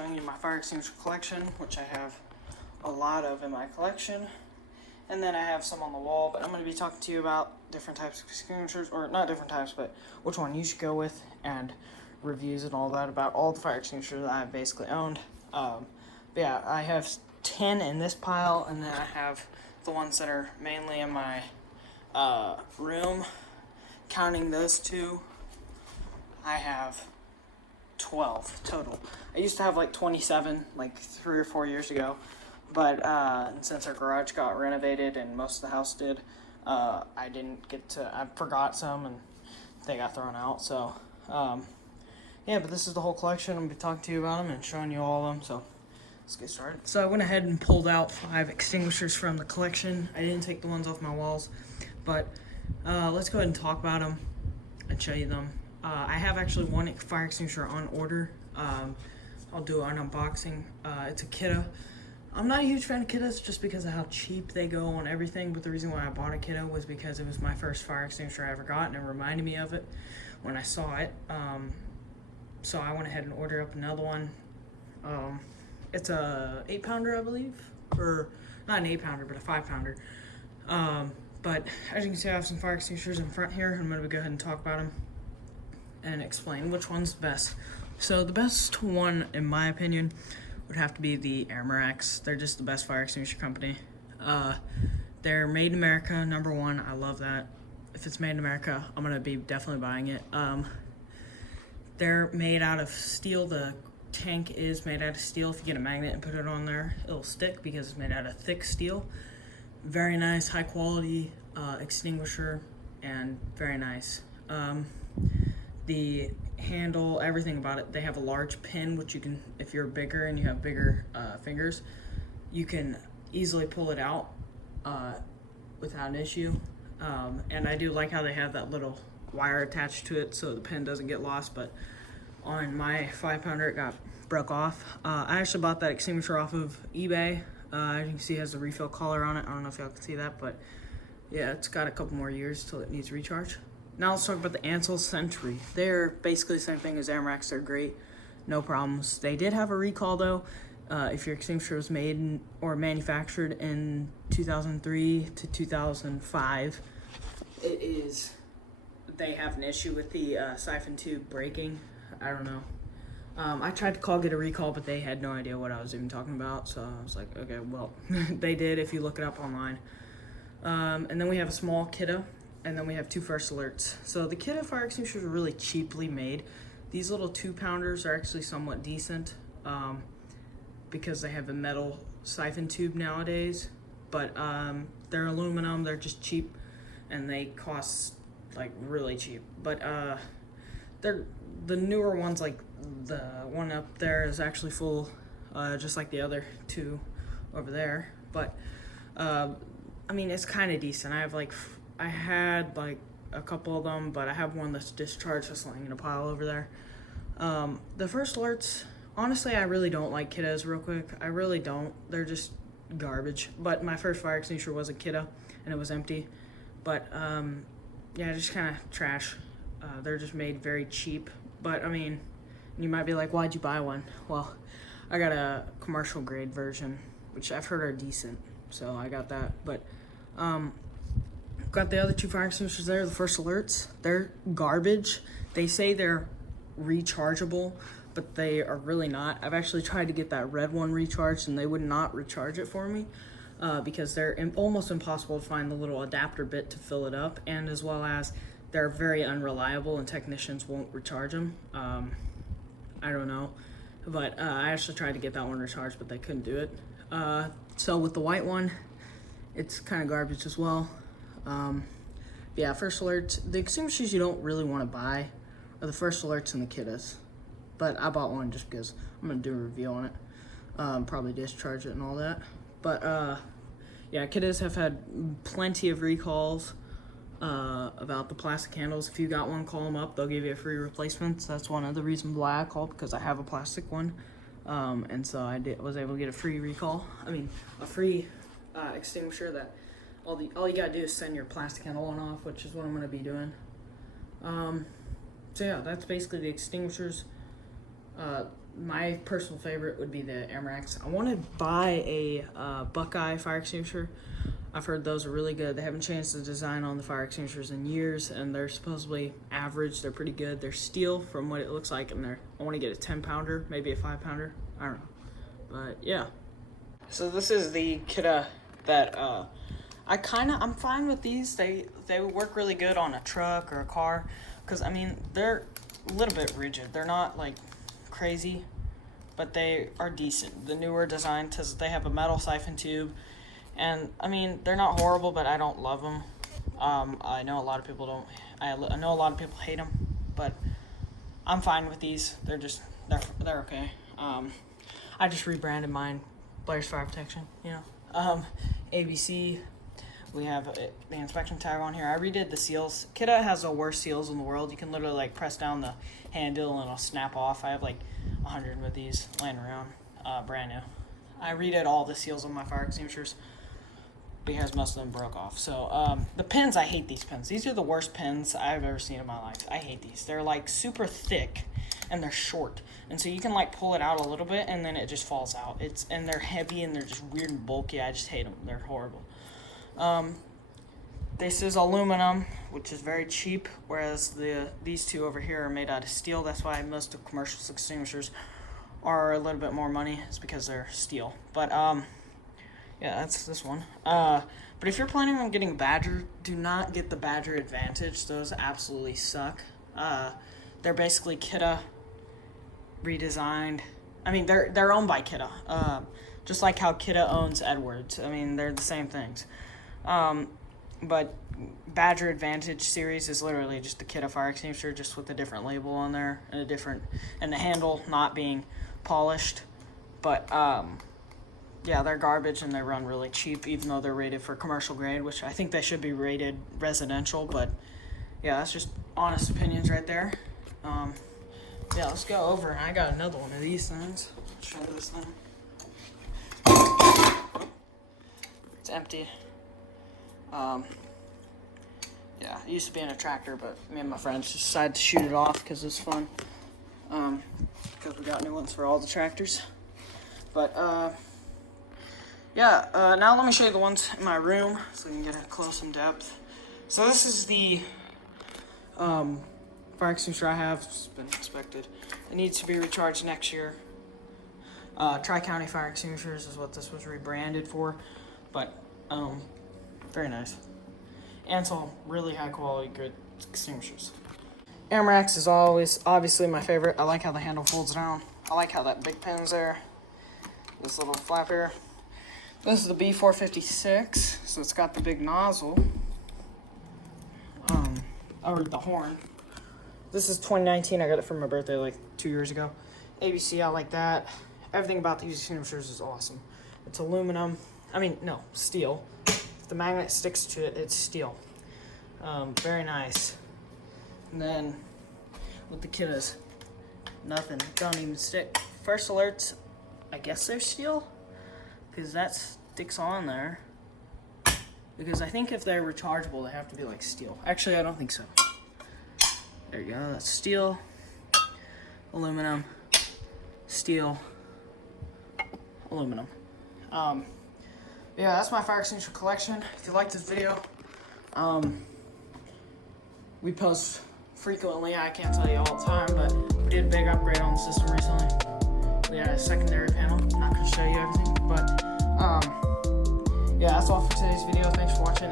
showing you my fire extinguisher collection, which I have a lot of in my collection. And then I have some on the wall, but I'm going to be talking to you about different types of extinguishers, or not different types, but which one you should go with, and reviews and all that about all the fire extinguishers that I've basically owned. But yeah, I have 10 in this pile, and then I have the ones that are mainly in my room. Counting those two, I have 12 total. I used to have like 27, like 3 or 4 years ago. But since our garage got renovated and most of the house did, I forgot some and they got thrown out. So, yeah, but this is the whole collection. I'm going to be talking to you about them and showing you all of them. So, let's get started. So, I went ahead and pulled out 5 extinguishers from the collection. I didn't take the ones off my walls, but let's go ahead and talk about them and show you them. I have actually one fire extinguisher on order. I'll do an unboxing. It's a Kidde. I'm not a huge fan of Kiddes just because of how cheap they go on everything, but the reason why I bought a Kidde was because it was my first fire extinguisher I ever got, and it reminded me of it when I saw it. So I went ahead and ordered up another one. It's a 8-pounder, I believe, or not an 8-pounder, but a 5-pounder. But as you can see, I have some fire extinguishers in front here. I'm going to go ahead and talk about them and explain which one's the best. So the best one, in my opinion, would have to be the Amerex. They're just the best fire extinguisher company. They're made in America, #1. I love that. If it's made in America, I'm gonna be definitely buying it. They're made out of steel. The tank is made out of steel. If you get a magnet and put it on there, it'll stick because it's made out of thick steel. Very nice, high quality extinguisher, and very nice. The handle, everything about it, they have a large pin which you can, if you're bigger and you have bigger fingers, you can easily pull it out without an issue. And I do like how they have that little wire attached to it so the pin doesn't get lost, but on my 5-pounder it got broke off. I actually bought that extinguisher off of eBay. As you can see, it has a refill collar on it. I don't know if y'all can see that, but yeah, it's got a couple more years till it needs recharge. Now let's talk about the Ansell Sentry. They're basically the same thing as Amerex. They're great, no problems. They did have a recall though. If your extinguisher was made or manufactured in 2003 to 2005, they have an issue with the siphon tube breaking. I don't know. I tried to get a recall, but they had no idea what I was even talking about. So I was like, okay, well, they did if you look it up online. And then we have a small Kidde. And then we have 2 first alerts. So the Kidde fire extinguishers are really cheaply made. These little 2-pounders are actually somewhat decent because they have a metal siphon tube nowadays. But they're aluminum, they're just cheap, and they cost like really cheap. But they're the newer ones, like the one up there is actually full, just like the other 2 over there. But I mean, it's kind of decent. I had like a couple of them, but I have one that's discharged just lying in a pile over there. The first alerts, honestly, I really don't like Kiddes. Real quick, I really don't. They're just garbage. But my first fire extinguisher was a Kidde, and it was empty. But yeah, just kind of trash. They're just made very cheap. But I mean, you might be like, why'd you buy one? Well, I got a commercial grade version, which I've heard are decent, so I got that. But got the other 2 fire extinguishers there, the first alerts. They're garbage. They say they're rechargeable, but they are really not. I've actually tried to get that red one recharged, and they would not recharge it for me because they're almost impossible to find the little adapter bit to fill it up, and as well as they're very unreliable and technicians won't recharge them. I don't know, but I actually tried to get that one recharged, but they couldn't do it. So with the white one, it's kind of garbage as well. Yeah, first alerts. The extinguishers you don't really want to buy are the first alerts and the Kiddes. But I bought one just because I'm going to do a review on it. Probably discharge it and all that. But, yeah, Kiddes have had plenty of recalls about the plastic handles. If you got one, call them up. They'll give you a free replacement. So that's one of the reasons why I called, because I have a plastic one. And so I was able to get a free recall. I mean, a free extinguisher that all you gotta do is send your plastic handle on off, which is what I'm gonna be doing. So yeah, that's basically the extinguishers. my personal favorite would be the Amerex. I want to buy a Buckeye fire extinguisher. I've heard those are really good. They haven't changed the design on the fire extinguishers in years, and they're supposedly average. They're pretty good. They're steel from what it looks like, and I want to get a 10-pounder, maybe a 5-pounder. I don't know. But yeah. So this is the Kidde that I'm fine with these. They work really good on a truck or a car, because I mean they're a little bit rigid. They're not like crazy, but they are decent. The newer design, because they have a metal siphon tube, and I mean they're not horrible, but I don't love them. I know a lot of people don't. I know a lot of people hate them, but I'm fine with these. They're okay. I just rebranded mine Blair's Fire Protection, you know. ABC, we have the inspection tag on here. I redid the seals. Kidde has the worst seals in the world. You can literally like press down the handle and it'll snap off. I have like 100 of these laying around, brand new. I redid all the seals on my fire extinguishers because most of them broke off. So the pins, I hate these pins. These are the worst pins I've ever seen in my life. I hate these. They're like super thick and they're short, and so you can like pull it out a little bit and then it just falls out. And they're heavy and they're just weird and bulky. I just hate them. They're horrible. This is aluminum, which is very cheap, whereas these two over here are made out of steel. That's why most of commercial extinguishers are a little bit more money. It's because they're steel. But yeah, that's this one. But if you're planning on getting a Badger, do not get the Badger Advantage. Those absolutely suck. They're basically Kidde redesigned. I mean, they're owned by Kidde, just like how Kidde owns Edwards. I mean, they're the same things. But Badger Advantage series is literally just the Kidde fire extinguisher, just with a different label on there and the handle not being polished. But yeah, they're garbage and they run really cheap, even though they're rated for commercial grade, which I think they should be rated residential. But yeah, that's just honest opinions right there. Yeah, let's go over. I got another one of these things. Let's show this thing. It's empty. Yeah, it used to be in a tractor, but me and my friends just decided to shoot it off because it was fun. Because we got new ones for all the tractors. But yeah, now let me show you the ones in my room so we can get it close in depth. So this is the fire extinguisher I have. It's been inspected. It needs to be recharged next year. Tri-County Fire Extinguishers is what this was rebranded for, but very nice. Ansell, really high quality, good extinguishers. Amerex is always obviously my favorite. I like how the handle folds down. I like how that big pin's there. This little flap here. This is the B456, so it's got the big nozzle. Or the horn. This is 2019. I got it for my birthday like 2 years ago. ABC, I like that. Everything about these extinguishers is awesome. It's aluminum. I mean, no, steel. If the magnet sticks to it, it's steel. Very nice. And then with the Kiddes, nothing. Don't even stick. First alerts, I guess they're steel, because that sticks on there. Because I think if they're rechargeable, they have to be like steel. Actually, I don't think so. There you go. That's steel, aluminum, steel, aluminum. Yeah, that's my fire extinguisher collection. If you like this video, we post frequently. I can't tell you all the time, but we did a big upgrade on the system recently. We had a secondary panel. I'm not going to show you everything, but yeah, that's all for today's video. Thanks for watching.